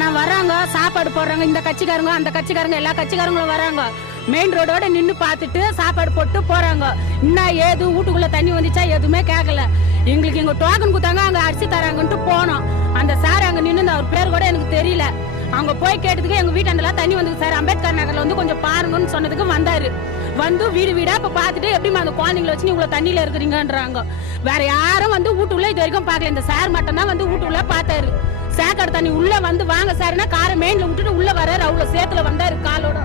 ஆனா வர்றாங்க, சாப்பாடு போடுறாங்க. இந்த கட்சிக்காரங்க அந்த கட்சிக்காரங்க எல்லா கட்சிக்காரங்களும் வராங்க. மெயின் ரோடோட நின்று பார்த்துட்டு சாப்பாடு போட்டு போறாங்க. இன்னும் ஏது வீட்டுக்குள்ள தண்ணி வந்துச்சா எதுவுமே கேட்கல. எங்களுக்கு இங்க டோக்கன் கொடுத்தாங்க, அங்க அரிசி தராங்கன்ட்டு போனோம். அந்த சார் அங்க நின்று அவர் பேர் கூட எனக்கு தெரியல. அவங்க போய் கேட்டதுக்கு எங்க வீட்டாண்டெல்லாம் தண்ணி வந்தது சார், அம்பேத்கர் நகர்ல வந்து கொஞ்சம் பாருங்கன்னு சொன்னதுக்கு வந்தாரு. வந்து வீடு வீடா இப்ப பாத்துட்டு எப்படிமா அந்த குழந்தைங்களை வச்சு இவ்வளவு தண்ணியில இருக்கிறீங்கன்றாங்க. வேற யாரும் வந்து வீட்டுக்குள்ள இது வரைக்கும் பாக்கல. இந்த சார் மட்டும் தான் வந்து வீட்டுக்குள்ள பார்த்தாரு. சேக்காடு தண்ணி உள்ள வந்து வாங்க சார்னா காரை மெயின்ல விட்டுட்டு உள்ள வர்றாரு. அவ்வளவு சேத்துல வந்தாரு காலோட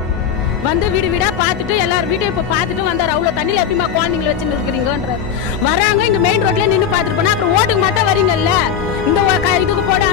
வந்து வீடு வீடா பாத்துட்டு எல்லாரும் வீட்டையும் இப்ப பாத்துட்டு வந்தாரு. அவ்வளவு தண்ணியில எப்படிமா குழந்தைங்களை வச்சு இருக்கிறீங்கன்றாரு. வராங்க இங்க மெயின் ரோட்ல நின்று பாத்துட்டு போனா அப்புறம் ஓட்டுக்கு மட்டும் வரீங்கல்ல, இந்த இதுக்கு போட